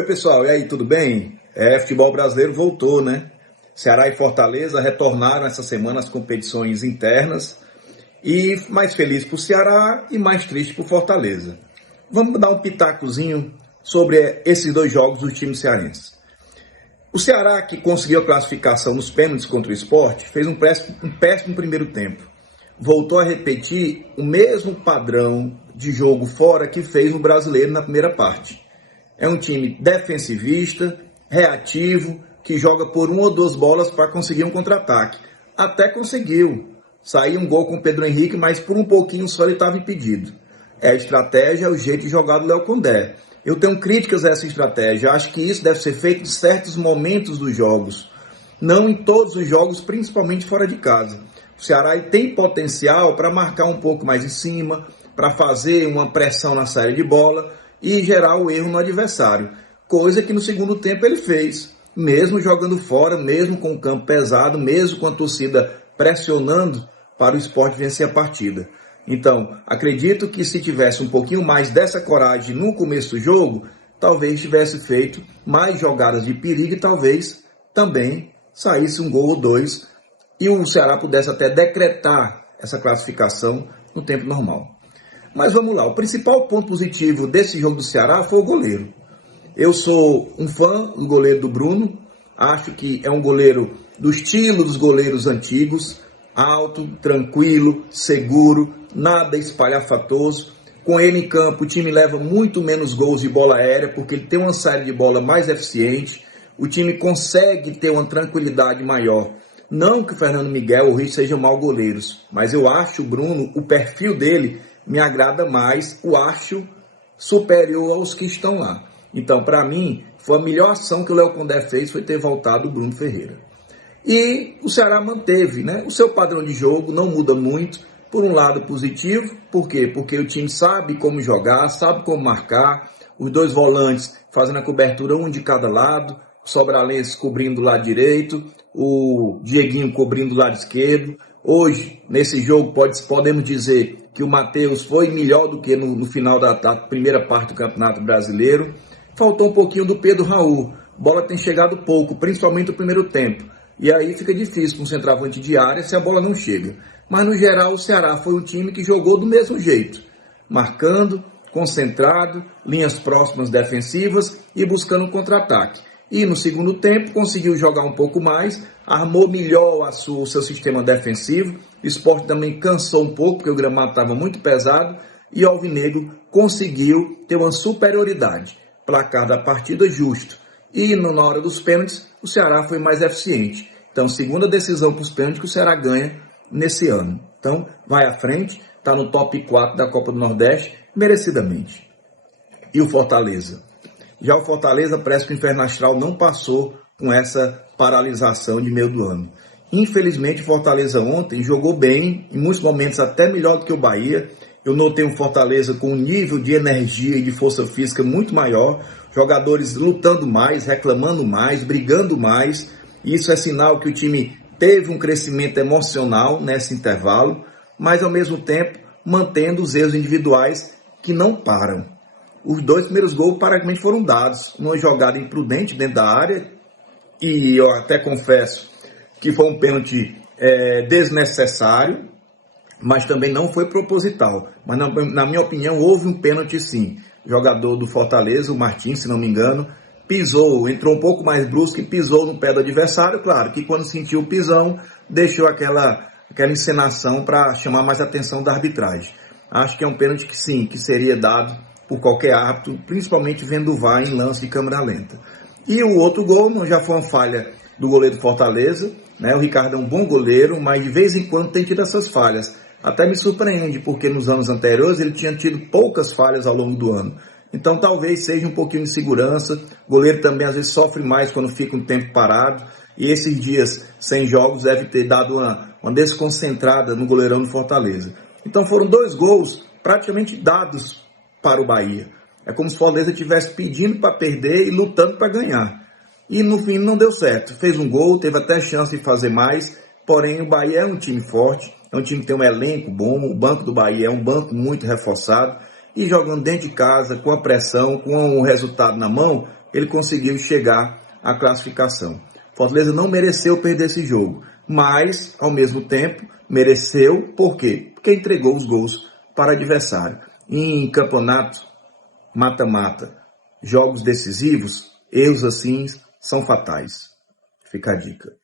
Oi pessoal, e aí, tudo bem? Futebol brasileiro voltou, né? Ceará e Fortaleza retornaram essa semana às competições internas e mais feliz por Ceará e mais triste por Fortaleza. Vamos dar um pitacozinho sobre esses dois jogos do time cearense. O Ceará, que conseguiu a classificação nos pênaltis contra o Sport, fez um péssimo primeiro tempo. Voltou a repetir o mesmo padrão de jogo fora que fez no Brasileiro na primeira parte. É um time defensivista, reativo, que joga por uma ou duas bolas para conseguir um contra-ataque. Até conseguiu. Saiu um gol com o Pedro Henrique, mas por um pouquinho só ele estava impedido. É a estratégia, é o jeito de jogar do Léo Condé. Eu tenho críticas a essa estratégia. Acho que isso deve ser feito em certos momentos dos jogos. Não em todos os jogos, principalmente fora de casa. O Ceará tem potencial para marcar um pouco mais em cima, para fazer uma pressão na saída de bola e gerar o erro no adversário. Coisa que no segundo tempo ele fez. Mesmo jogando fora, mesmo com o campo pesado, mesmo com a torcida pressionando para o Sport vencer a partida. Então, acredito que se tivesse um pouquinho mais dessa coragem no começo do jogo, talvez tivesse feito mais jogadas de perigo e talvez também saísse um gol ou dois e o Ceará pudesse até decretar essa classificação no tempo normal. Mas vamos lá, o principal ponto positivo desse jogo do Ceará foi o goleiro. Eu sou um fã do goleiro do Bruno, acho que é um goleiro do estilo dos goleiros antigos, alto, tranquilo, seguro, nada espalhafatoso. Com ele em campo, o time leva muito menos gols de bola aérea, porque ele tem uma saída de bola mais eficiente, o time consegue ter uma tranquilidade maior. Não que o Fernando Miguel ou o Rich sejam mau goleiros, mas eu acho o Bruno, o perfil dele me agrada mais, o acho superior aos que estão lá. Então, para mim, foi a melhor ação que o Léo Condé fez, foi ter voltado o Bruno Ferreira. E o Ceará manteve, né? O seu padrão de jogo não muda muito, por um lado positivo, por quê? Porque o time sabe como jogar, sabe como marcar, os dois volantes fazendo a cobertura um de cada lado, o Sobralense cobrindo o lado direito, o Dieguinho cobrindo o lado esquerdo. Hoje, nesse jogo, podemos dizer que o Matheus foi melhor do que no final da primeira parte do Campeonato Brasileiro. Faltou um pouquinho do Pedro Raul. A bola tem chegado pouco, principalmente no primeiro tempo. E aí fica difícil com um centroavante de área se a bola não chega. Mas no geral o Ceará foi um time que jogou do mesmo jeito. Marcando, concentrado, linhas próximas defensivas e buscando contra-ataque. E no segundo tempo conseguiu jogar um pouco mais, armou melhor o seu sistema defensivo. O Sport também cansou um pouco, porque o gramado estava muito pesado. E o Alvinegro conseguiu ter uma superioridade. Placar da partida justo. E na hora dos pênaltis, o Ceará foi mais eficiente. Então, segunda decisão para os pênaltis que o Ceará ganha nesse ano. Então, vai à frente, está no top 4 da Copa do Nordeste, merecidamente. E o Fortaleza? Já o Fortaleza parece que o Inferno Astral não passou com essa paralisação de meio do ano. Infelizmente, o Fortaleza ontem jogou bem, em muitos momentos até melhor do que o Bahia. Eu notei um Fortaleza com um nível de energia e de força física muito maior, jogadores lutando mais, reclamando mais, brigando mais. Isso é sinal que o time teve um crescimento emocional nesse intervalo, mas ao mesmo tempo mantendo os erros individuais que não param. Os dois primeiros gols praticamente foram dados, uma jogada imprudente dentro da área, e eu até confesso que foi um pênalti desnecessário, mas também não foi proposital. Mas na minha opinião houve um pênalti sim. O jogador do Fortaleza, o Martins, se não me engano, pisou, entrou um pouco mais brusco e pisou no pé do adversário. Claro que quando sentiu o pisão, deixou aquela encenação para chamar mais a atenção da arbitragem. Acho que é um pênalti que sim, que seria dado por qualquer árbitro, principalmente vendo o VAR em lance de câmera lenta. E o outro gol já foi uma falha do goleiro do Fortaleza, né? O Ricardo é um bom goleiro, mas de vez em quando tem tido essas falhas. Até me surpreende, porque nos anos anteriores ele tinha tido poucas falhas ao longo do ano. Então talvez seja um pouquinho de segurança. O goleiro também às vezes sofre mais quando fica um tempo parado. E esses dias sem jogos deve ter dado uma desconcentrada no goleirão do Fortaleza. Então foram dois gols praticamente dados para o Bahia. É como se o Fortaleza estivesse pedindo para perder e lutando para ganhar. E no fim não deu certo. Fez um gol, teve até chance de fazer mais. Porém o Bahia é um time forte. É um time que tem um elenco bom. O banco do Bahia é um banco muito reforçado. e jogando dentro de casa, com a pressão, com o resultado na mão, ele conseguiu chegar à classificação. Fortaleza não mereceu perder esse jogo, mas, ao mesmo tempo, mereceu, por quê? Porque entregou os gols para o adversário. Em campeonato, mata-mata, jogos decisivos, erros assim são fatais. Fica a dica.